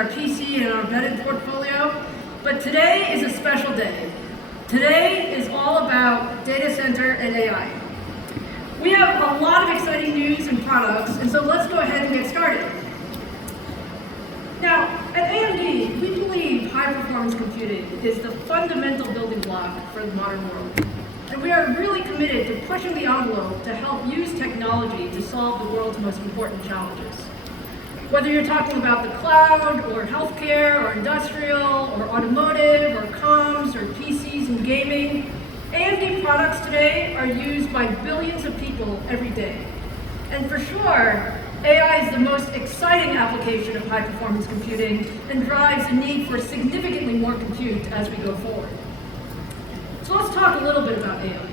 our PC and our embedded portfolio, but today is a special day. Today is all about data center and AI. We have a lot of exciting news and products, and so let's go ahead and get started. Now, at AMD, we believe high-performance computing is the fundamental building block for the modern world. And we are really committed to pushing the envelope to help use technology to solve the world's most important challenges. Whether you're talking about the cloud, or healthcare, or industrial, or automotive, or comms, or PCs and gaming, AMD products today are used by billions of people every day. And for sure, AI is the most exciting application of high-performance computing and drives the need for significantly more compute as we go forward. So let's talk a little bit about AI.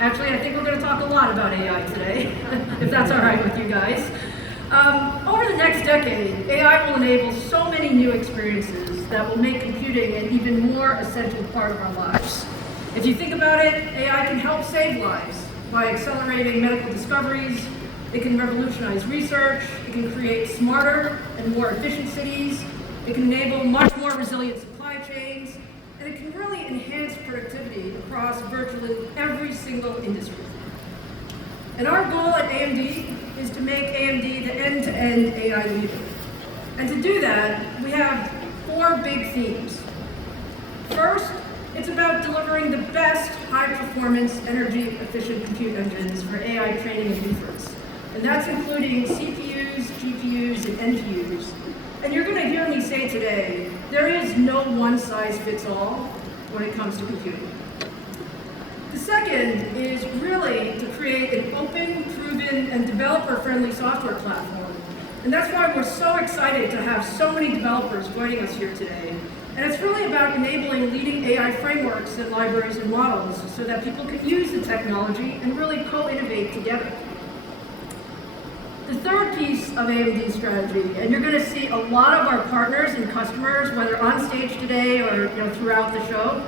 Actually, I think we're going to talk a lot about AI today, if that's all right with you guys. Over the next decade, AI will enable so many new experiences that will make computing an even more essential part of our lives. If you think about it, AI can help save lives by accelerating medical discoveries. It can revolutionize research. It can create smarter and more efficient cities. It can enable much more resilient supply chains. And it can really enhance productivity across virtually every single industry. And our goal at AMD is to make AMD the end-to-end AI leader. And to do that, we have 4 big themes. First, it's about delivering the best high-performance, energy-efficient compute engines for AI training and inference. And that's including CPUs, GPUs, and NPUs. And you're going to hear me say today, there is no one-size-fits-all when it comes to computing. The second is really to create an open, proven, and developer-friendly software platform. And that's why we're so excited to have so many developers joining us here today. And it's really about enabling leading AI frameworks and libraries and models so that people can use the technology and really co-innovate together. The third piece of AMD's strategy, and you're going to see a lot of our partners and customers, whether on stage today or throughout the show,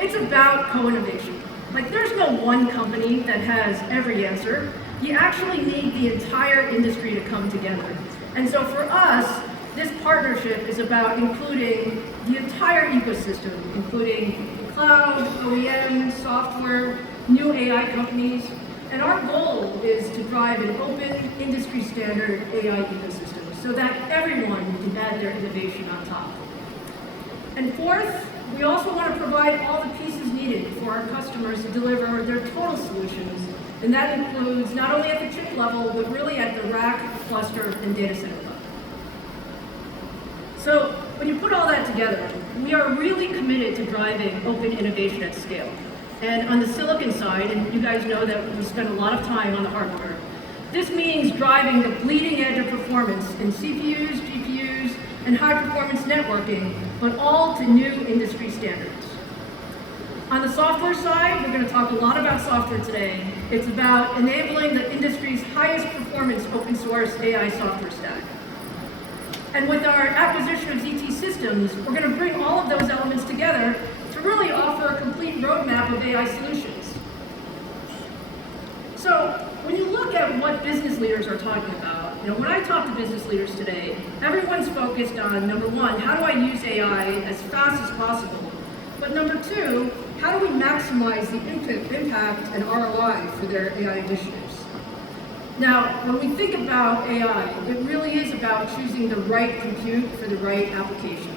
it's about co-innovation. Like, there's no one company that has every answer. You actually need the entire industry to come together. And so for us, this partnership is about including the entire ecosystem, including the cloud, OEM, software, new AI companies. And our goal is to drive an open, industry-standard AI ecosystem so that everyone can add their innovation on top. And fourth, we also want to provide all the pieces needed for our customers to deliver their total solutions. And that includes not only at the chip level, but really at the rack, cluster, and data center level. So when you put all that together, we are really committed to driving open innovation at scale. And on the silicon side, and you guys know that we spend a lot of time on the hardware, this means driving the bleeding edge of performance in CPUs, GPUs, and high-performance networking, but all to new industry standards. On the software side, we're going to talk a lot about software today. It's about enabling the industry's highest performance open source AI software stack. And with our acquisition of ZT Systems, we're going to bring all of those elements together to really offer a complete roadmap of AI solutions. So when you look at what business leaders are talking about, when I talk to business leaders today, everyone's focused on, number one, how do I use AI as fast as possible? But number two, how do we maximize the impact and ROI for their AI initiatives? Now, when we think about AI, it really is about choosing the right compute for the right application.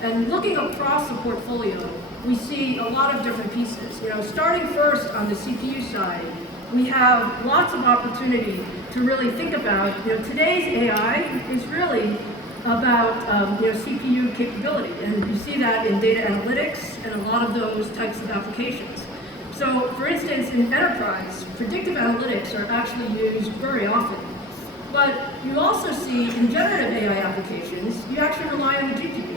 And looking across the portfolio, we see a lot of different pieces. Starting first on the CPU side, we have lots of opportunity to really think about, today's AI is really about CPU capability, and you see that in data analytics and a lot of those types of applications. So, for instance, in enterprise, predictive analytics are actually used very often. But you also see in generative AI applications, you actually rely on the GPU.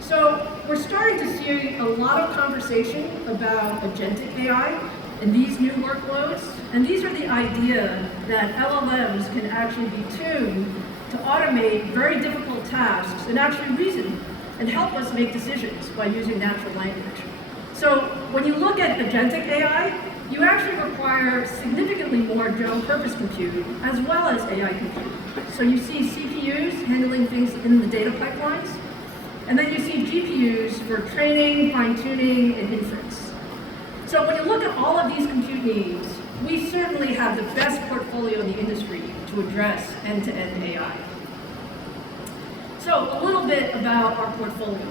So we're starting to see a lot of conversation about agentic AI and these new workloads. And these are the idea that LLMs can actually be tuned to automate very difficult tasks and actually reason and help us make decisions by using natural language. So when you look at agentic AI, you actually require significantly more general purpose compute as well as AI compute. So you see CPUs handling things in the data pipelines, and then you see GPUs for training, fine-tuning, and inference. So when you look at all of these compute needs, we certainly have the best portfolio in the industry to address end-to-end AI. So a little bit about our portfolio.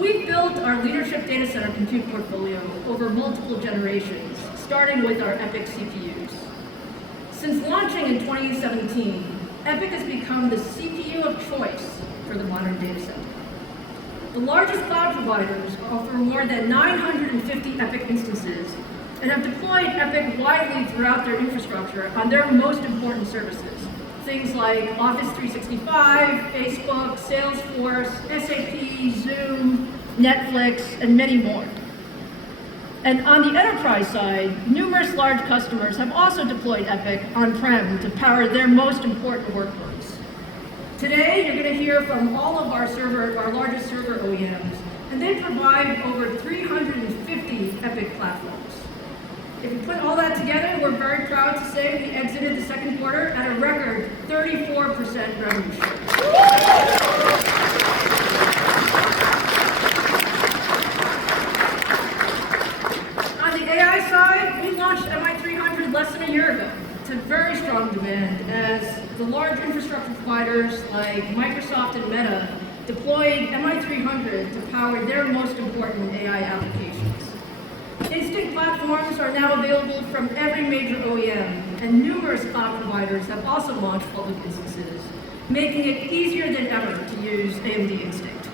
We've built our leadership data center compute portfolio over multiple generations, starting with our EPYC CPUs. Since launching in 2017, EPYC has become the CPU of choice for the modern data center. The largest cloud providers offer more than 950 EPYC instances and have deployed EPYC widely throughout their infrastructure on their most important services. Things like Office 365, Facebook, Salesforce, SAP, Zoom, Netflix, and many more. And on the enterprise side, numerous large customers have also deployed EPYC on-prem to power their most important workloads. Today, you're going to hear from all of our largest server OEMs, and they provide over 350 EPYC platforms. If you put all that together, we're very proud to say we exited the second quarter at a record 34% revenue share. On the AI side, we launched MI300 less than a year ago to very strong demand as the large infrastructure providers like Microsoft and Meta deployed MI300 to power their most important AI applications. Instinct platforms are now available from every major OEM, and numerous cloud providers have also launched public instances, making it easier than ever to use AMD Instinct.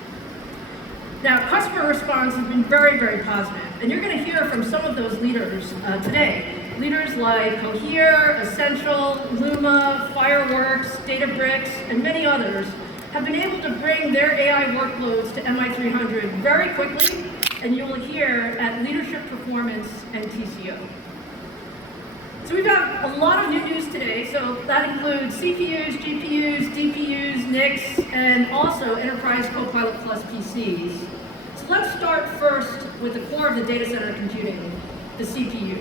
Now, customer response has been very, very positive, and you're going to hear from some of those leaders today. Leaders like Cohere, Essential, Luma, Fireworks, Databricks, and many others have been able to bring their AI workloads to MI300 very quickly, and you will hear at leadership performance and TCO. So we've got a lot of new news today, so that includes CPUs, GPUs, DPUs, NICs, and also Enterprise Copilot Plus PCs. So let's start first with the core of the data center computing, the CPU.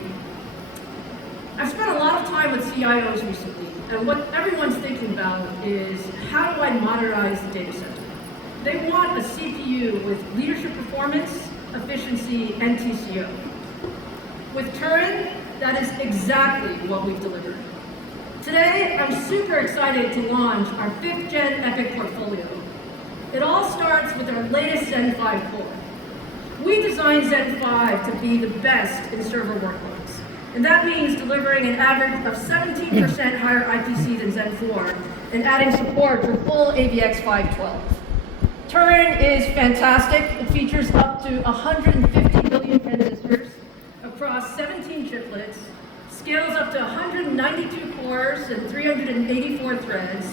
I've spent a lot of time with CIOs recently, and what everyone's thinking about is, how do I modernize the data center? They want a CPU with leadership performance, efficiency, and TCO. With Turin, that is exactly what we've delivered. Today, I'm super excited to launch our 5th gen EPYC portfolio. It all starts with our latest Zen 5 core. We designed Zen 5 to be the best in server workloads, and that means delivering an average of 17% higher IPC than Zen 4 and adding support for full AVX 512. Turin is fantastic. It features up to 150 billion transistors across 17 chiplets, scales up to 192 cores and 384 threads.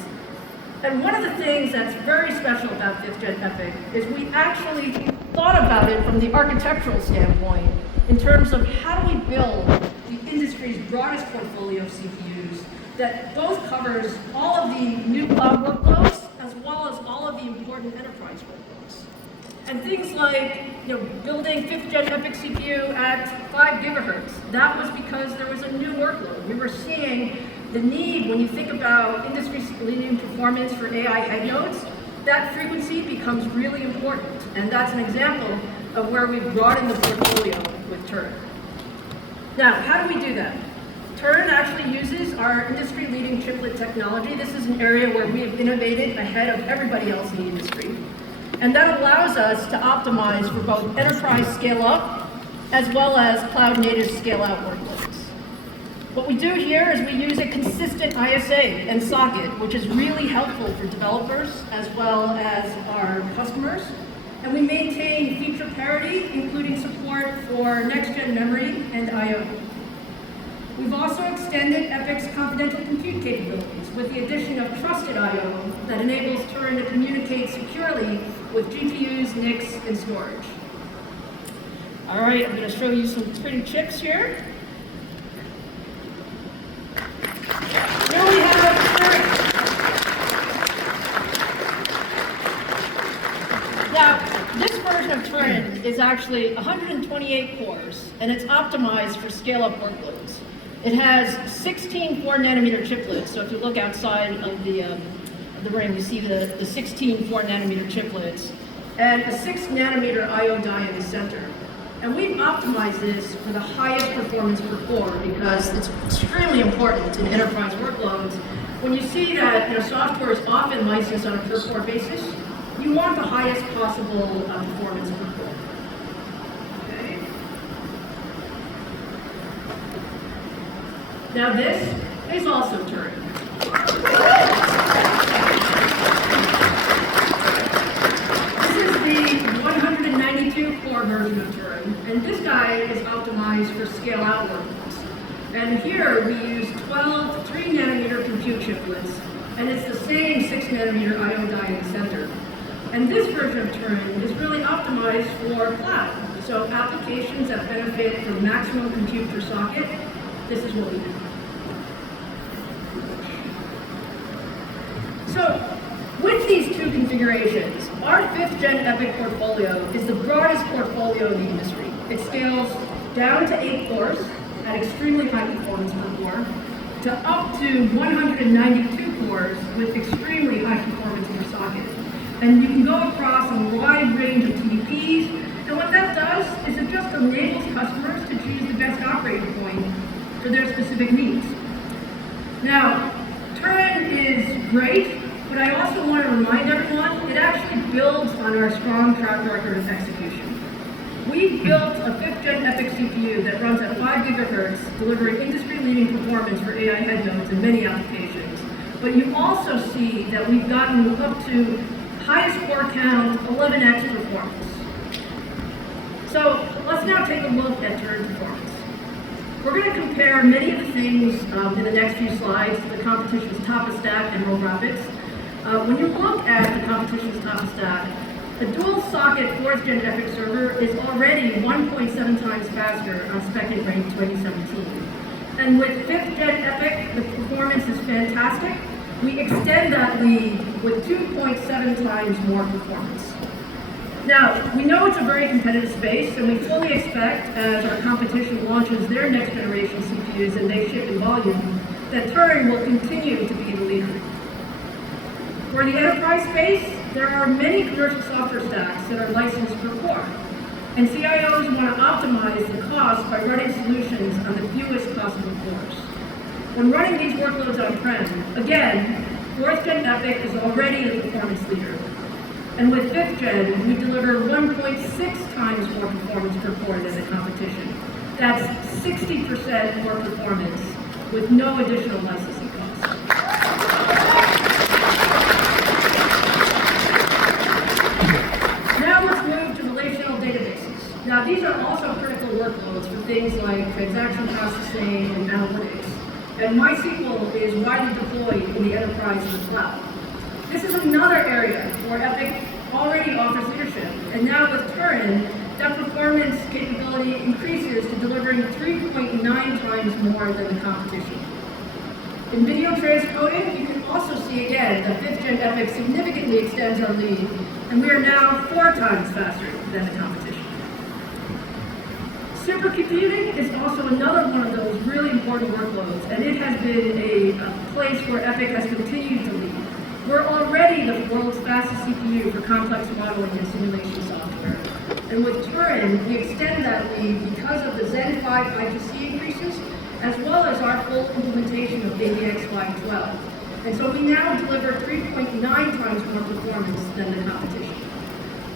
And one of the things that's very special about 5th gen EPYC is we actually thought about it from the architectural standpoint in terms of how do we build the industry's broadest portfolio of CPUs that both covers all of the new cloud workloads as well as all of the important enterprise workloads. And things like building 5th gen EPYC CPU at 5 gigahertz, that was because there was a new workload. We were seeing the need, when you think about industry-leading performance for AI head nodes, that frequency becomes really important. And that's an example of where we've broadened the portfolio with Turin. Now, how do we do that? Turin actually uses our industry-leading chiplet technology. This is an area where we have innovated ahead of everybody else in the industry. And that allows us to optimize for both enterprise scale-up as well as cloud-native scale-out workloads. What we do here is we use a consistent ISA and socket, which is really helpful for developers as well as our customers. And we maintain feature parity, including support for next-gen memory and I/O. We've also extended EPYC's confidential compute capabilities with the addition of trusted I/O that enables Turin to communicate securely with GPUs, NICs, and storage. All right, I'm going to show you some pretty chips here. Here we have Turin. Now, this version of Turin is actually 128 cores, and it's optimized for scale-up workloads. It has 16 4-nanometer chiplets, so if you look outside of the ring, you see the 16 4-nanometer chiplets, and a 6-nanometer I/O die in the center. And we've optimized this for the highest performance per core because it's extremely important in enterprise workloads. When you see that software is often licensed on a per core basis, you want the highest possible performance per core. Okay. Now this is also Turin. This is the 192 core version of Turin, and this guy is optimized for scale-out workloads. And here we use 12 3-nanometer compute chiplets, and it's the same 6-nanometer I/O die in the center. And this version of Turin is really optimized for cloud. So applications that benefit from maximum compute per socket, this is what we do. So with these two configurations, our 5th Gen EPYC portfolio is the broadest portfolio in the industry. It scales down to 8 cores at extremely high performance per core, to up to 192 cores with extremely high performance per socket. And you can go across a wide range of TDPs, and what that does is it just enables customers to choose the best operating point for their specific needs. Now, Turin is great, but I also want to remind everyone, it actually builds on our strong track record of execution. We built a 5th Gen EPYC CPU that runs at 5 gigahertz, delivering industry-leading performance for AI head nodes in many applications. But you also see that we've gotten up to highest core count, 11x performance. So let's now take a look at Turin performance. We're going to compare many of the things in the next few slides to the competition's top of stack and roll rapids. When you look at the competition's top of stack, a dual socket 4th Gen EPYC server is already 1.7 times faster on Spec and Range 2017. And with 5th Gen EPYC, the performance is fantastic. We extend that lead with 2.7 times more performance. Now, we know it's a very competitive space, and we fully expect, as our competition launches their next generation CPUs and they ship in volume, that Turin will continue to be the leader. For the enterprise space, there are many commercial software stacks that are licensed per core, and CIOs want to optimize the cost by running solutions on the fewest possible cores. When running these workloads on-prem, again, 4th Gen EPYC is already the performance leader. And with 5th Gen, we deliver 1.6 times more performance per core than the competition. That's 60% more performance with no additional licensing costs. Now let's move to relational databases. Now these are also critical workloads for things like transaction processing and analytics. And MySQL is widely deployed in the enterprise and the cloud. This is another area where EPYC already offers leadership. And now with Turin, that performance capability increases to delivering 3.9 times more than the competition. In video transcoding, you can also see again that 5th Gen EPYC significantly extends our lead, and we are now 4 times faster than the competition. Supercomputing is also another one of those really important workloads, and it has been a place where EPYC has continued to lead. We're already the world's fastest CPU for complex modeling and simulation software. And with Turin, we extend that lead because of the Zen 5 IPC increases, as well as our full implementation of AVX 512. And so we now deliver 3.9 times more performance than the competition.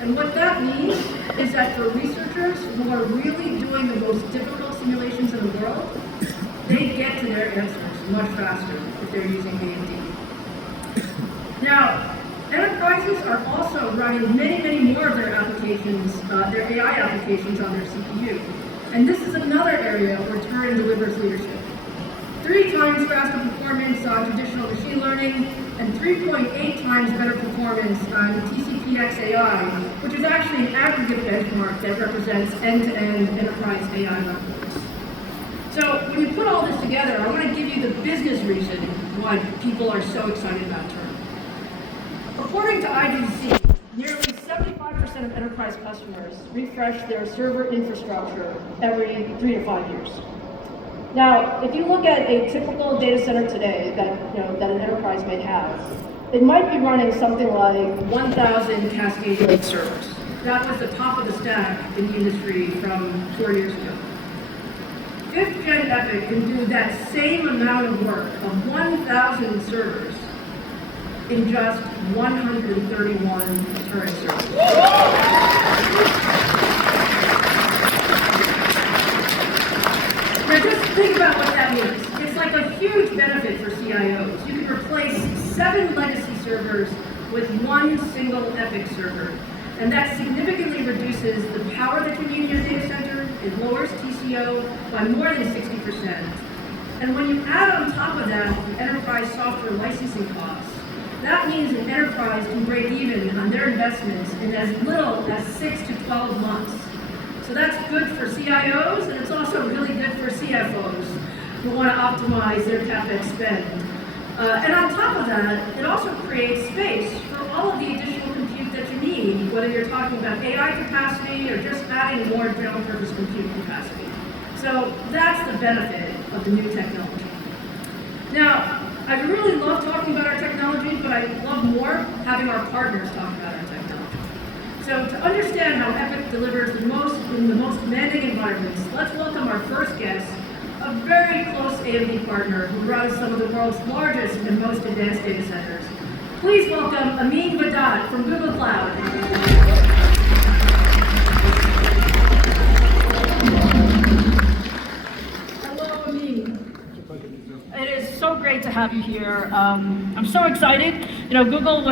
And what that means is that for researchers who are really doing the most difficult simulations in the world, they get to their answers much faster if they're using AMD. Now, enterprises are also running many more of their applications, their AI applications on their CPU. And this is another area where Turin delivers leadership. 3 times faster performance on traditional machine learning, and 3.8 times better performance on TCPX AI, which is actually an aggregate benchmark that represents end-to-end enterprise AI workloads. So when you put all this together, I want to give you the business reason why people are so excited about Turin. According to IDC, nearly 75% of enterprise customers refresh their server infrastructure every 3 to 5 years. Now, if you look at a typical data center today that an enterprise may have, it might be running something like 1,000 Cascade Lake servers. That was the top of the stack in the industry from 4 years ago. 5th Gen EPYC can do that same amount of work of 1,000 servers in just 131 current servers. Now just think about what that means. It's like a huge benefit for CIOs. You can replace 7 legacy servers with one single EPYC server. And that significantly reduces the power that you need in your data center. It lowers TCO by more than 60%. And when you add on top of that the enterprise software licensing costs, that means an enterprise can break even on their investments in as little as 6 to 12 months. So that's good for CIOs, and it's also really good for CFOs who want to optimize their CapEx spend. And on top of that, it also creates space for all of the additional compute that you need, whether you're talking about AI capacity or just adding more general purpose compute capacity. So that's the benefit of the new technology. Now, I really love talking about our technology, but I love more having our partners talk about our technology. So to understand how EPYC delivers in the most demanding environments, let's welcome our first guest, a very close AMD partner who runs some of the world's largest and most advanced data centers. Please welcome Amin Vahdat from Google Cloud. Hello, Amin. It is so great to have you here. I'm so excited. Google